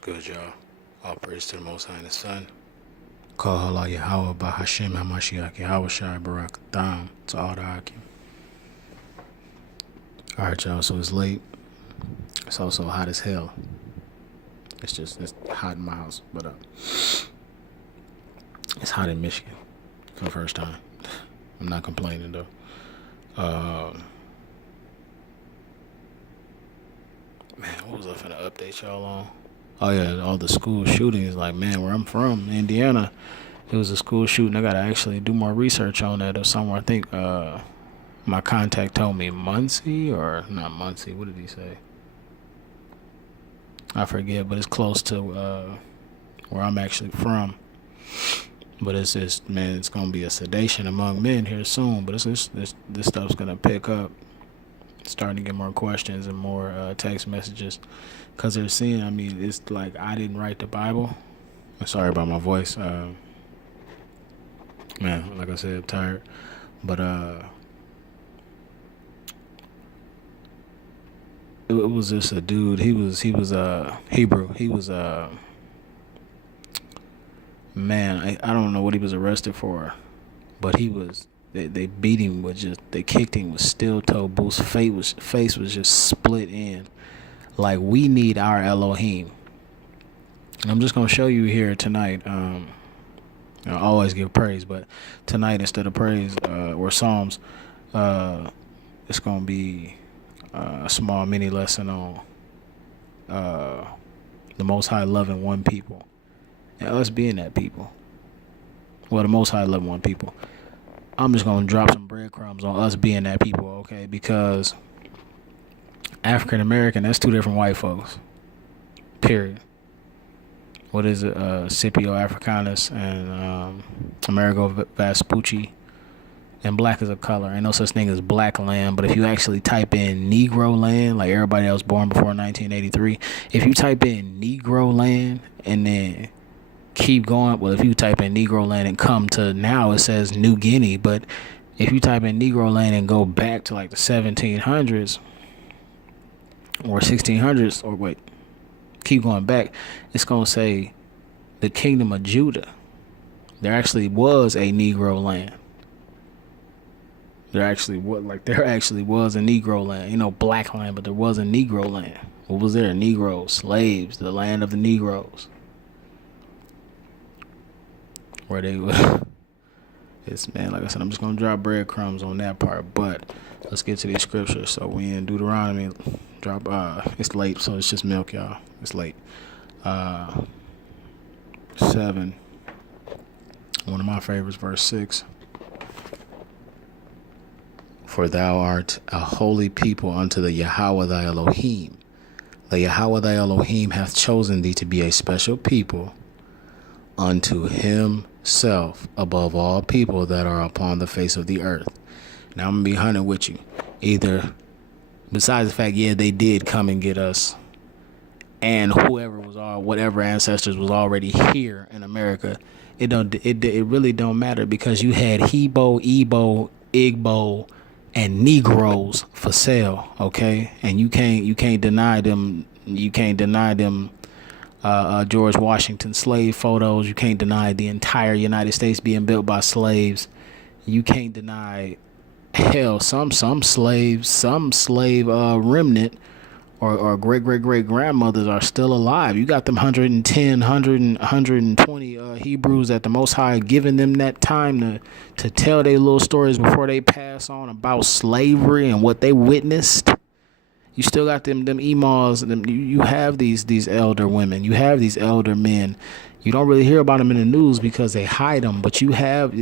Good, y'all. All praise to the Most High and His Son. Call Allah Yahweh by Hashem HaMashiach Yahweh Shai Barak Tham to all the Hakim. Alright, y'all, so it's late. It's also hot as hell. It's hot in my house, but it's hot in Michigan for the first time. I'm not complaining though. Man, what was I finna update y'all on? Oh yeah, all the school shootings. Like, man, where I'm from, Indiana, it was a school shooting. I gotta actually do more research on that or somewhere. I think my contact told me Muncie or not Muncie. What did he say? I forget, but it's close to where I'm actually from. But it's gonna be a sedation among men here soon. But this stuff's gonna pick up. Starting to get more questions and more text messages, because they're seeing. I mean, it's like I didn't write the Bible. I'm sorry about my voice, man. Like I said, I'm tired, but it was just a dude. He was Hebrew. He was man. I don't know what he was arrested for, but he was. They beat him with they kicked him with steel toe boots. Face was just split in. Like, we need our Elohim. And I'm just gonna show you here tonight. I always give praise, but tonight instead of praise or Psalms, it's gonna be a small mini lesson on the Most High loving one people and us being that people. Well, the Most High loving one people. I'm just going to drop some breadcrumbs on us being that people, okay? Because African American, that's two different white folks. Period. What is it? Scipio Africanus and Amerigo Vespucci. And black is a color. Ain't no such thing as black land. But if you actually type in Negro land, like everybody that was born before 1983, if you type in Negro land and then keep going, well, if you type in Negro land and come to now, it says New Guinea. But if you type in Negro land and go back to like the 1700s or 1600s, or wait, keep going back, it's gonna say the Kingdom of Judah. There actually was a Negro land. There actually was a Negro land. You know, black land, but there was a Negro land. What was there? Negroes, slaves, the land of the Negroes. Where they were. It's, man, like I said, I'm just gonna drop breadcrumbs on that part, but let's get to these scriptures. So we in Deuteronomy, it's late, so it's just milk, y'all. It's late. 7, one of my favorites, verse 6. For thou art a holy people unto the Yahweh thy Elohim. The Yahweh thy Elohim hath chosen thee to be a special people unto himself above all people that are upon the face of the earth. Now I'm gonna be hunting with you. Either, besides the fact, yeah, they did come and get us, and whatever ancestors was already here in America, it really don't matter, because you had Hebo, Igbo, Igbo, and Negroes for sale, okay? And you can't deny them. You can't deny them. George Washington slave photos. You can't deny the entire United States being built by slaves. You can't deny, hell, some slave remnant or great grandmothers are still alive. You got them 110, 120 Hebrews that the Most High giving them that time to tell their little stories before they pass on about slavery and what they witnessed. You still got them emails. You have these elder women. You have these elder men. You don't really hear about them in the news because they hide them. But you have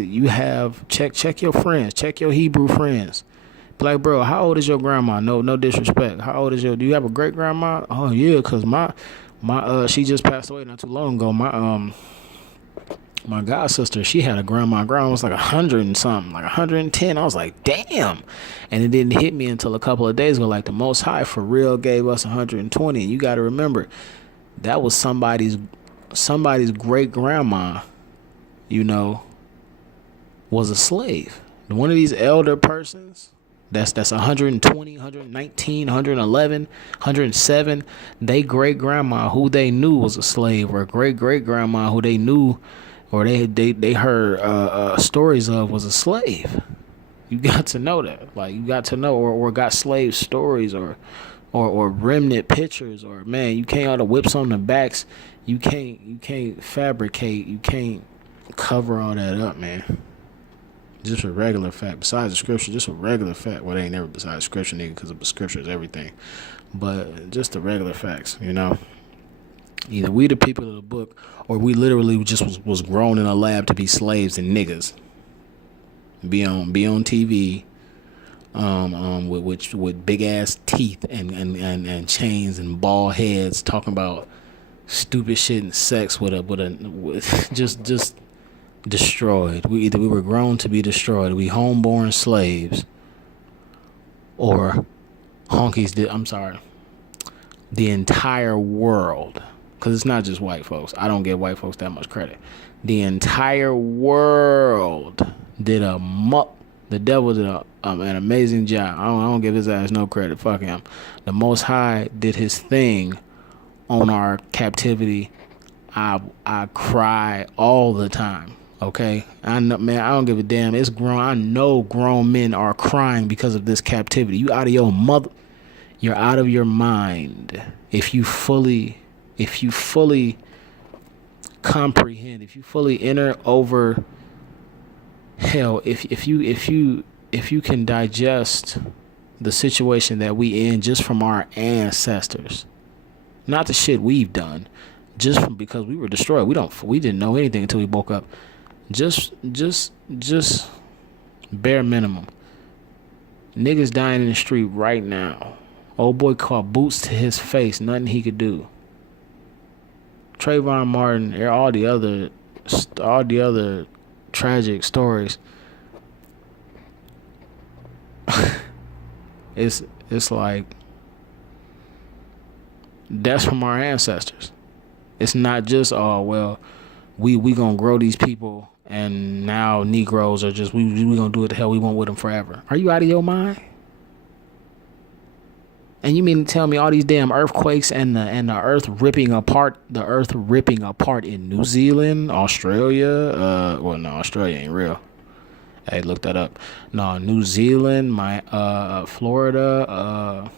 check your friends. Check your Hebrew friends. Be like, bro, how old is your grandma? No disrespect. How old is do you have a great grandma? Oh yeah, cause my she just passed away not too long ago. My god sister, she had a grandma. Grandma was like 100 and something, like 110. I was like, damn. And it didn't hit me until a couple of days ago. Like, the Most High for real gave us 120. And you got to remember, that was somebody's great grandma, was a slave. One of these elder persons That's 120, 119, 111, 107. They great grandma who they knew was a slave, or great great grandma who they knew or they heard stories of was a slave. You got to know that. Like, you got to know, or got slave stories, or remnant pictures, or, man, you can't, all the whips on the backs. You can't fabricate. You can't cover all that up, man. Just a regular fact. Besides the scripture, just a regular fact. Well, they ain't never besides scripture, nigga, because the scripture is everything. But just the regular facts, you know. Either we the people of the book, or we literally just was grown in a lab to be slaves and niggas. Be on TV, with big ass teeth and chains and bald heads, talking about stupid shit and sex with just destroyed. We were grown to be destroyed. We homeborn slaves, or honkies. I'm sorry, the entire world, because it's not just white folks. I don't give white folks that much credit. The entire world did the devil did an amazing job. I don't give his ass no credit. Fuck him. The Most High did his thing on our captivity. I cry all the time. Okay, I know, man. I don't give a damn. It's grown. I know grown men are crying because of this captivity. You out of your mother. You're out of your mind. If you fully comprehend, if you fully enter over, hell, if you can digest the situation that we in just from our ancestors, not the shit we've done, just from because we were destroyed. We didn't know anything until we woke up. Just bare minimum. Niggas dying in the street right now. Old boy caught boots to his face. Nothing he could do. Trayvon Martin, all the other tragic stories. It's like, that's from our ancestors. It's not just, oh well, we gonna grow these people and now Negroes are just we gonna do what the hell we want with them forever. Are you out of your mind? And you mean to tell me all these damn earthquakes and the earth ripping apart in New Zealand, Australia? Well, no, Australia ain't real. Hey, look that up. No, New Zealand, Florida,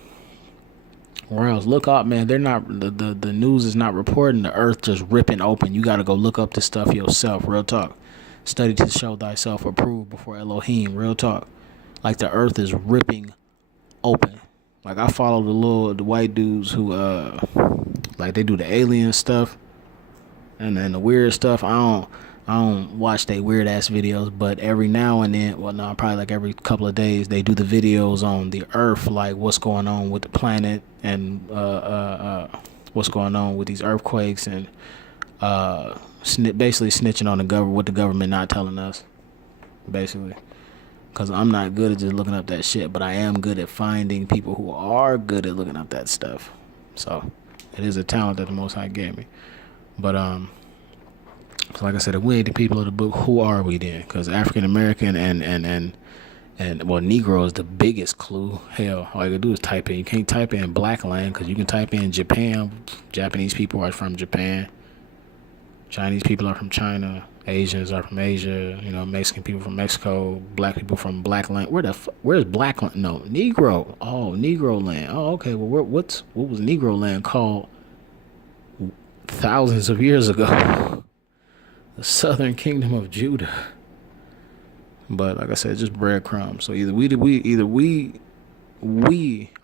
where else? Look up, man. They're not the news is not reporting the earth just ripping open. You got to go look up this stuff yourself. Real talk. Study to show thyself approved before Elohim. Real talk. Like, the earth is ripping open. Like, I follow the white dudes who like, they do the alien stuff and the weird stuff. I don't watch they weird ass videos, but every now and then, well, no, probably like every couple of days, they do the videos on the earth, like what's going on with the planet and what's going on with these earthquakes, and basically snitching on the government, what the government not telling us, basically. Because I'm not good at just looking up that shit, but I am good at finding people who are good at looking up that stuff. So it is a talent that the Most High gave me. But so like I said, if we ain't the people of the book, who are we then? Because African American and well, Negro is the biggest clue. Hell, all you gotta do is type in. You can't type in black land, because you can type in Japan. Japanese people are from Japan. Chinese people are from China. Asians are from Asia. You know, Mexican people from Mexico. Black people from black land. Where's black land? No, Negro. Oh, Negro land. Oh, okay. Well, what was Negro land called thousands of years ago? The Southern Kingdom of Judah. But like I said, just breadcrumbs. So either we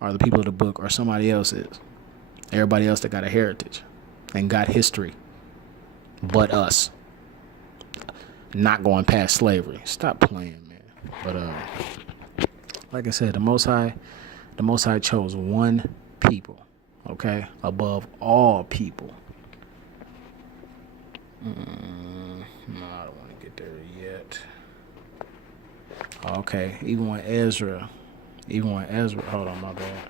are the people of the book, or somebody else is. Everybody else that got a heritage and got history, but us. Not going past slavery. Stop playing, man. But like I said, the Most High chose one people, okay, above all people. No, I don't want to get there yet. Okay, even when Ezra, hold on, my bad.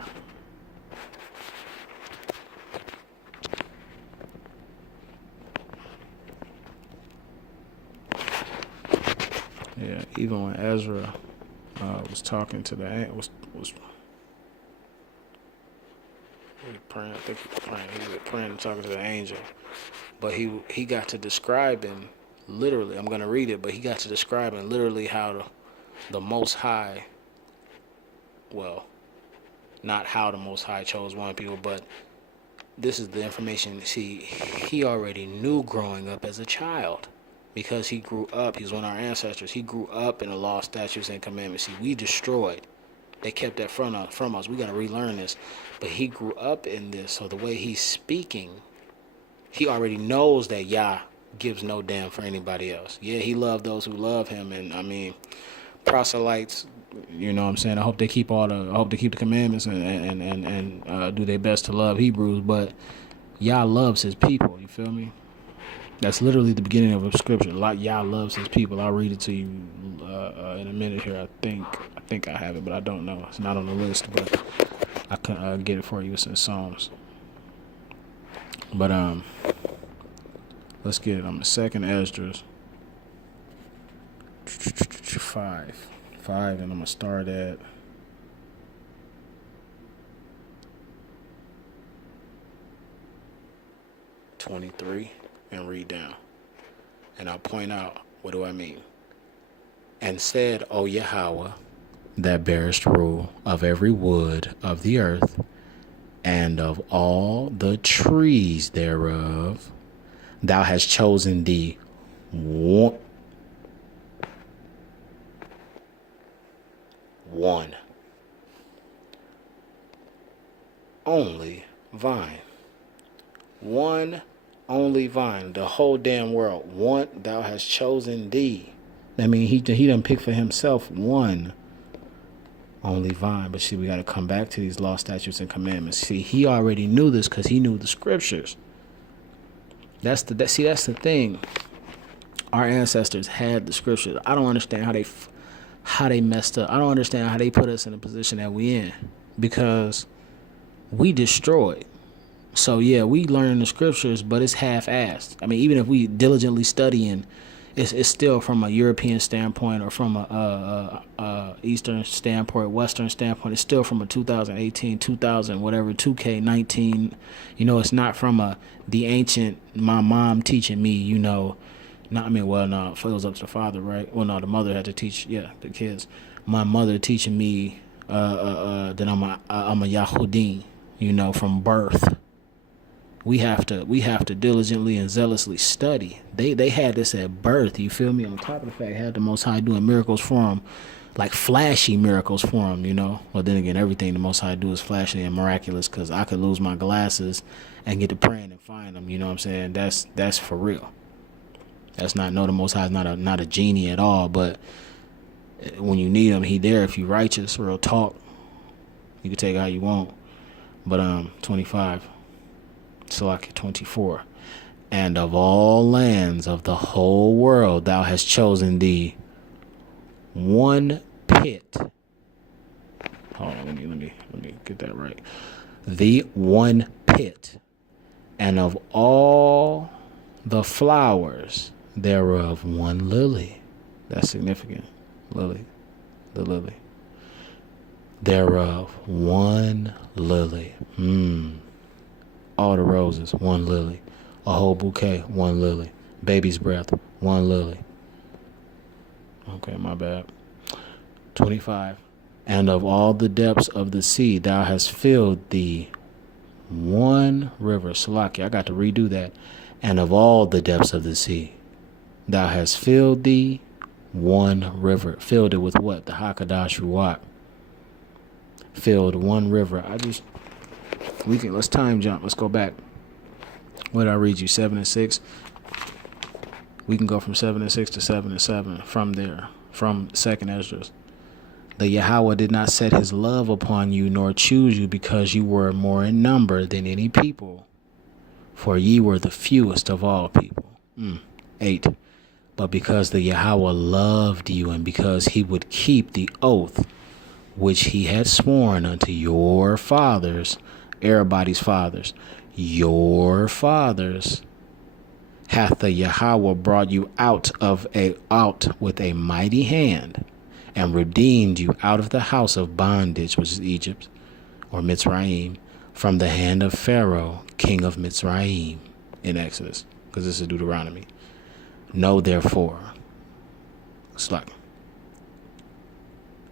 Yeah, even when Ezra was talking to the was praying. I think he was praying. He was praying and talking to the angel, but he got to describing literally. I'm gonna read it, but he got to describing literally how the Most High. Well, not how the Most High chose one people, but this is the information. See, he already knew growing up as a child. Because he grew up, he was one of our ancestors. He grew up in the law, statutes, and commandments. See, we destroyed. They kept that from us. We got to relearn this. But he grew up in this, so the way he's speaking, he already knows that Yah gives no damn for anybody else. Yeah, he loved those who love him, and I mean, proselytes. You know what I'm saying? I hope they keep the commandments and do their best to love Hebrews. But Yah loves his people. You feel me? That's literally the beginning of a scripture. Like Yah loves his people. I'll read it to you in a minute here. I think I have it, but I don't know. It's not on the list, but I can get it for you. It's in Psalms. But let's get it. I'm the second Esdras 5, and I'm gonna start at 23. And read down. And I'll point out, what do I mean? And said, O Yahweh, that bearest rule of every wood of the earth, and of all the trees thereof, thou hast chosen thee one only vine. One only vine, the whole damn world. One, thou hast chosen thee. I mean, he done pick for himself one only vine. But see, we got to come back to these law, statutes, and commandments. See, he already knew this because he knew the scriptures. That's the thing. Our ancestors had the scriptures. I don't understand how they messed up. I don't understand how they put us in the position that we in, because we destroyed. So yeah, we learn the scriptures, but it's half-assed. I mean, even if we diligently studying, it's still from a European standpoint or from a Eastern standpoint, Western standpoint. It's still from a 2018, 2000, whatever, 2K19. You know, it's not from the ancient, my mom teaching me, you know. No, it was up to the father, right? Well, no, the mother had to teach, the kids. My mother teaching me that I'm a Yahudi, you know, from birth. We have to diligently and zealously study. They had this at birth, you feel me? On top of the fact, had the Most High doing miracles for them, like flashy miracles for them, you know? Well, then again, everything the Most High do is flashy and miraculous, because I could lose my glasses and get to praying and find them, you know what I'm saying? That's for real. That's not, no, the Most High is not a genie at all, but when you need him, he there if you righteous, real talk. You can take it how you want. But 25. Salaki 24. And of all lands of the whole world thou hast chosen thee one pit. Hold on, let me get that right. The one pit, and of all the flowers thereof one lily. That's significant. Lily. The lily. Thereof one lily. All the roses, one lily. A whole bouquet, one lily. Baby's breath, one lily. Okay, my bad. 25. And of all the depths of the sea, thou hast filled thee one river. Salaki, I got to redo that. And of all the depths of the sea, thou hast filled thee one river. Filled it with what? The Hakadash Ruach. Filled one river. Let's time jump. Let's go back. What did I read you? 7 and 6. We can go from 7 and 6 to 7 and 7 from there. From 2nd Esdras. The Yahweh did not set his love upon you, nor choose you, because you were more in number than any people, for ye were the fewest of all people. 8. But because the Yahweh loved you, and because he would keep the oath which he had sworn unto your fathers, everybody's fathers, your fathers, hath the Yahweh brought you out with a mighty hand, and redeemed you out of the house of bondage, which is Egypt, or Mitzrayim, from the hand of Pharaoh, king of Mitzrayim, in Exodus, because this is Deuteronomy. Know therefore, it's like,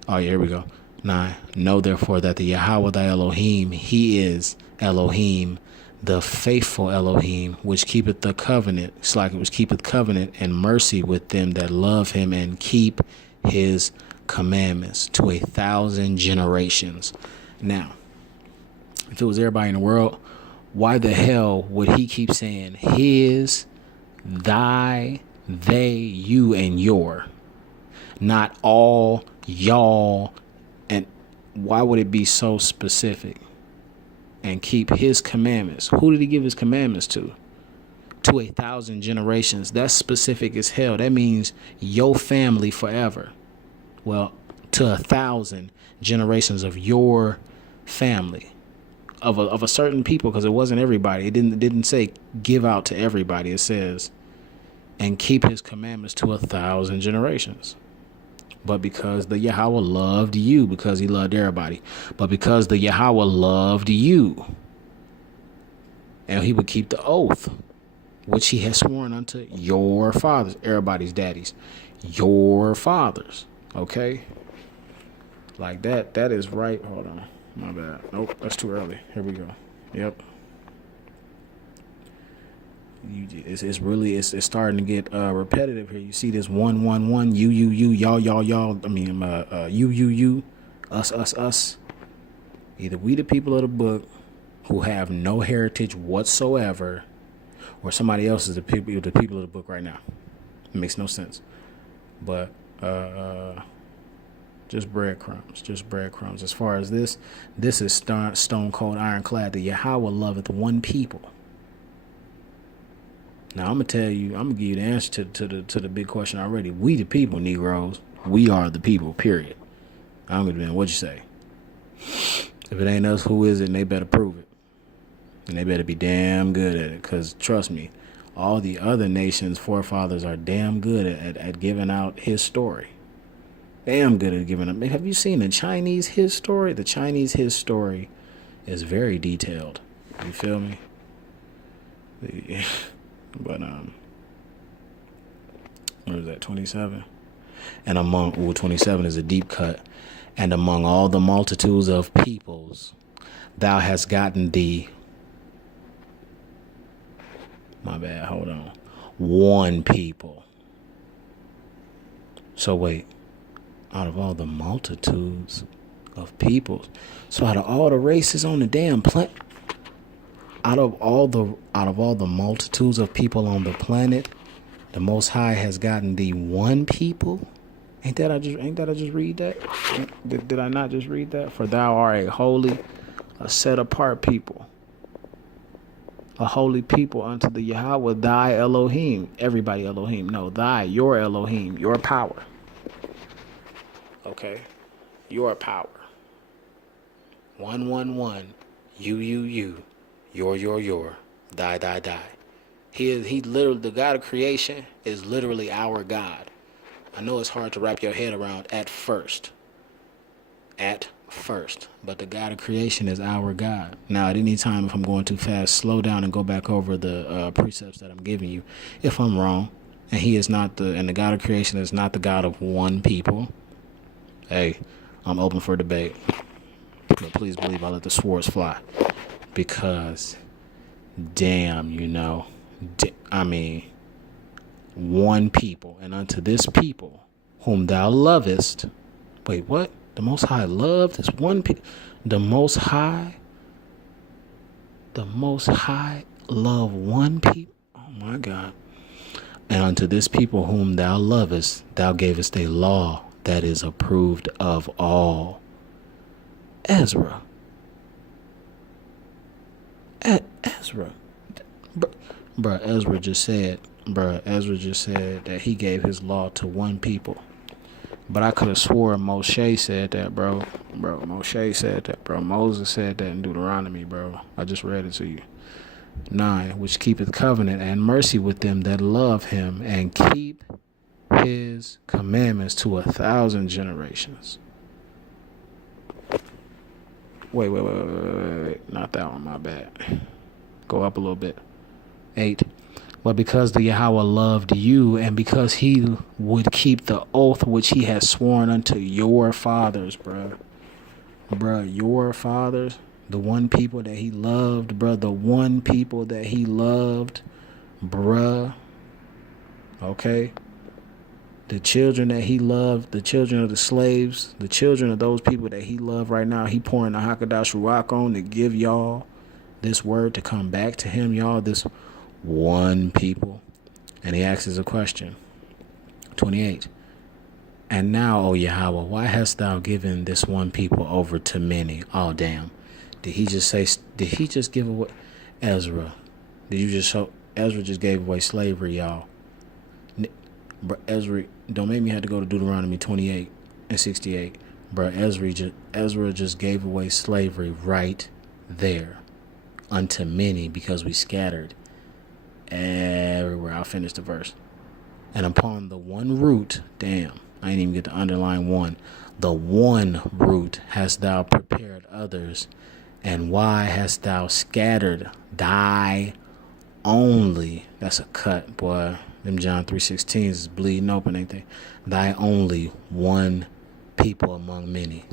oh yeah, here we go. 9. Know therefore that the Yahweh thy Elohim, he is Elohim, the faithful Elohim, which keepeth the covenant, it's like it which keepeth covenant and mercy with them that love him and keep his commandments to 1,000 generations. Now, if it was everybody in the world, why the hell would he keep saying his, thy, they, you, and your? Not all, y'all, and why would it be so specific? And keep his commandments. Who did he give his commandments to? To 1,000 generations. That's specific as hell. That means your family forever. Well, to 1,000 generations of your family, of a certain people, because it wasn't everybody. It didn't say give out to everybody. It says, and keep his commandments to 1,000 generations. But because the Yahweh loved you, because he loved everybody, but because the Yahweh loved you, and he would keep the oath, which he has sworn unto your fathers, everybody's daddies, your fathers, okay? Like that is right. Hold on, my bad. Nope, that's too early. Here we go. Yep. It's starting to get repetitive here. You see this 111, you, y'all. I mean, you, us. Either we the people of the book who have no heritage whatsoever, or somebody else is the people of the book right now. It makes no sense. But just breadcrumbs. As far as this is stone cold ironclad. The Yahweh loveth one people. Now I'm gonna give you the answer to the big question already. We the people, Negroes. We are the people. Period. I'm gonna be. What you say? If it ain't us, who is it? And they better prove it, and they better be damn good at it. Cause trust me, all the other nations' forefathers are damn good at giving out his story. Damn good at giving up. Have you seen the Chinese his story? The Chinese his story is very detailed. You feel me? But what is that, 27? And among 27 is a deep cut. And among all the multitudes of peoples, thou hast gotten thee. My bad, hold on. One people. So wait, out of all the multitudes of peoples, so out of all the races on the damn planet, out of all the multitudes of people on the planet, the Most High has gotten thee one people. Ain't that I just read that? Did I not just read that? For thou art a holy, a set apart people, a holy people unto the Yahweh thy Elohim. Everybody Elohim. No, thy, your Elohim, your power. Okay, your power. 111, you. Your, die. He literally, the God of creation is literally our God. I know it's hard to wrap your head around at first, but the God of creation is our God. Now, at any time, if I'm going too fast, slow down and go back over the precepts that I'm giving you. If I'm wrong, and the God of creation is not the God of one people, hey, I'm open for debate. But please believe I let the swords fly. Because, damn, one people, and unto this people whom thou lovest. Wait, what? The Most High loved this one people. The Most High love one people. Oh my God. And unto this people whom thou lovest, thou gavest a law that is approved of all. Ezra. Ezra. Ezra just said that he gave his law to one people. But I could have swore Moshe said that, bro. Moshe said that, bro. Moses said that in Deuteronomy, bro. I just read it to you. 9, which keepeth covenant and mercy with them that love him and keep his commandments to 1,000 generations. Wait. Not that one, my bad. Go up a little bit. 8. But because the Yahweh loved you, and because he would keep the oath which he has sworn unto your fathers, bruh, your fathers, the one people that he loved, bruh, the one people that he loved, bruh, okay? The children that he loved, the children of the slaves, the children of those people that he loved right now, he pouring the Hakadash Ruach on to give y'all this word to come back to him, y'all, this one people. And he asks us a question. 28. And now, O Yahweh, why hast thou given this one people over to many? Oh, damn. Did he just give away Ezra? Did you just show Ezra just gave away slavery, y'all? Ezra, don't make me have to go to Deuteronomy 28 and 68. Ezra just gave away slavery right there unto many, because we scattered everywhere. I'll finish the verse. And upon the one root, damn, I ain't even get to underline one. The one root hast thou prepared others, and why hast thou scattered thy only? That's a cut, boy. Them John 3:16 is bleeding open, ain't they? Thy only one people among many.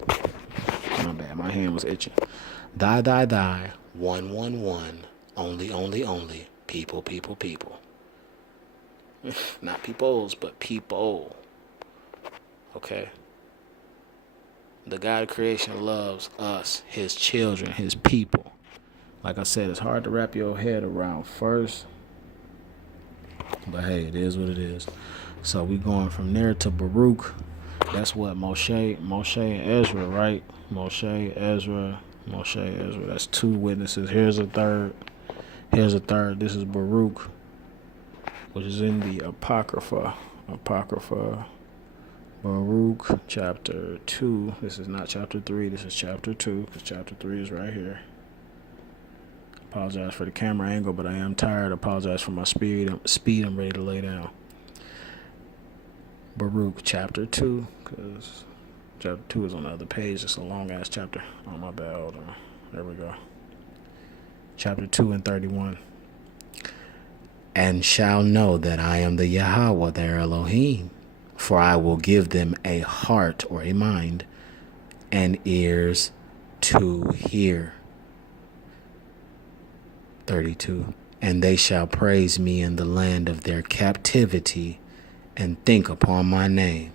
My bad, my hand was itching. Thy, one, only, people. Not peoples, but people. Okay? The God of creation loves us, his children, his people. Like I said, it's hard to wrap your head around first. But hey, it is what it is. So we going from there to Baruch. That's what Moshe and Ezra, right? Moshe, Ezra. That's 2 witnesses. Here's a third. This is Baruch, which is in the Apocrypha. Baruch chapter 2. This is not chapter 3. This is chapter 2, because chapter 3 is right here. Apologize for the camera angle, but I am tired. Apologize for my speed. I'm ready to lay down. Baruch chapter 2, because chapter 2 is on the other page. It's a long ass chapter. Oh, my bad. Hold on. There we go. Chapter 2 and 31. And shall know that I am the Yahweh, their Elohim, for I will give them a heart, or a mind, and ears to hear. 32. And they shall praise me in the land of their captivity, and think upon my name.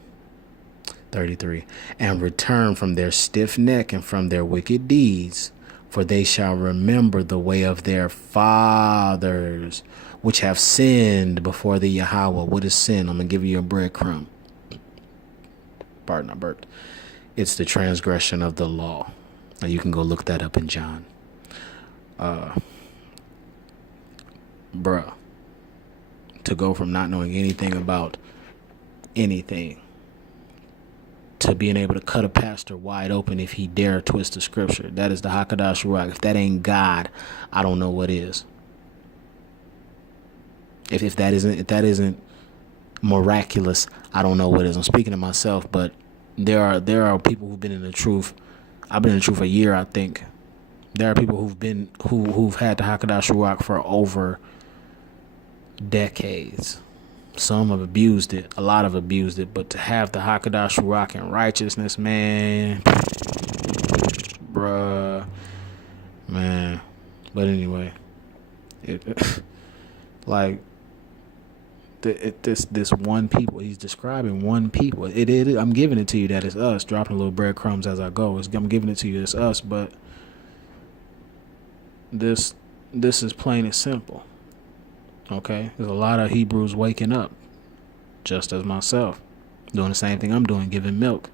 33. And return from their stiff neck and from their wicked deeds, for they shall remember the way of their fathers, which have sinned before the Yahweh. What is sin? I'm going to give you a breadcrumb. Pardon, I burped. It's the transgression of the law. Now you can go look that up in John. Bruh. To go from not knowing anything about anything to being able to cut a pastor wide open if he dare twist the scripture. That is the Hakadash Ruach. If that ain't God, I don't know what is. If that isn't miraculous, I don't know what is. I'm speaking to myself, but there are people who've been in the truth. I've been in the truth a year, I think. There are people who've had the Hakadash Ruach for over decades. Some have abused it. A lot have abused it. But to have the Hakadash Ruach in righteousness, man, bruh, man. But anyway, this one people. He's describing one people. I'm giving it to you that it's us. Dropping little breadcrumbs as I go. I'm giving it to you. It's us. But this is plain and simple. Okay, there's a lot of Hebrews waking up, just as myself, doing the same thing I'm doing, giving milk.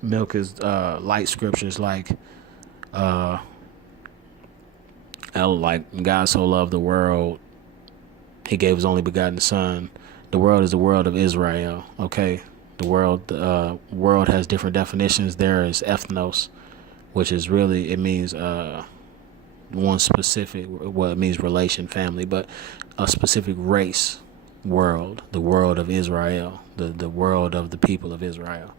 Milk is light scriptures like God so loved the world, he gave his only begotten son. The world is the world of Israel. Okay, the world has different definitions. There is ethnos, which is really, it means one specific, well, it means relation, family, but a specific race, world, the world of Israel, the world of the people of Israel.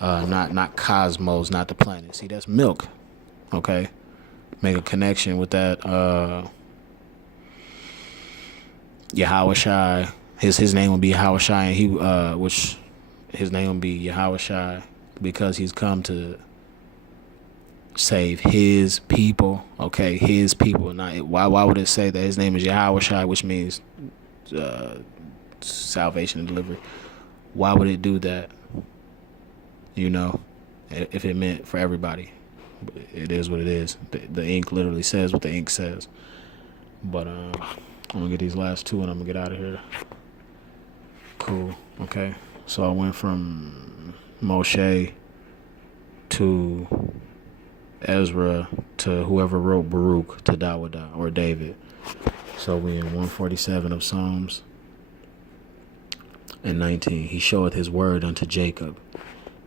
Not cosmos, not the planet. See, that's milk. Okay, make a connection with that. Yahweh Shai. His name will be Yahweh Shai, and which his name will be Yahweh Shai, because he's come to save his people. Okay, his people. Not why would it say that his name is Yahweh Shai, which means salvation and delivery? Why would it do that? You know, if it meant for everybody. It is what it is. The ink literally says what the ink says. But I'm gonna get these last two and I'm gonna get out of here. Cool. Okay. So I went from Moshe to Ezra to whoever wrote Baruch to Dawudah or David. So we in 147 of Psalms and 19. He showeth his word unto Jacob,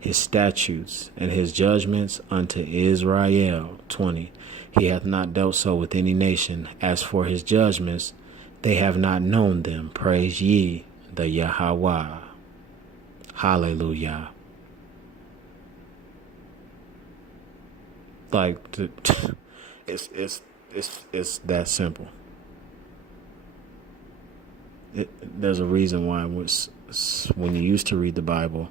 his statutes and his judgments unto Israel. 20. He hath not dealt so with any nation. As for his judgments, they have not known them. Praise ye the Yahweh. Hallelujah. Like, it's that simple. There's a reason why when you used to read the Bible,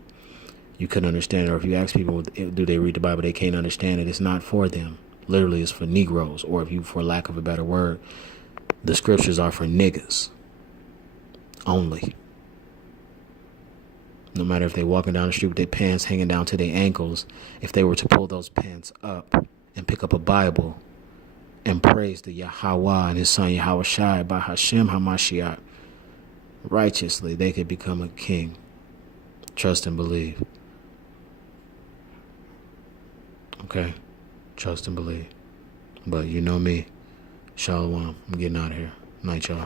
you couldn't understand it. Or if you ask people, do they read the Bible, they can't understand it. It's not for them. Literally, it's for Negroes. Or if you, for lack of a better word, the scriptures are for niggas only. No matter if they're walking down the street with their pants hanging down to their ankles, if they were to pull those pants up and pick up a Bible and praise the Yahweh and his son Yahweh Shai by Hashem HaMashiach righteously, they could become a king. Trust and believe. Okay? Trust and believe. But you know me. Shalom. I'm getting out of here. Night, y'all.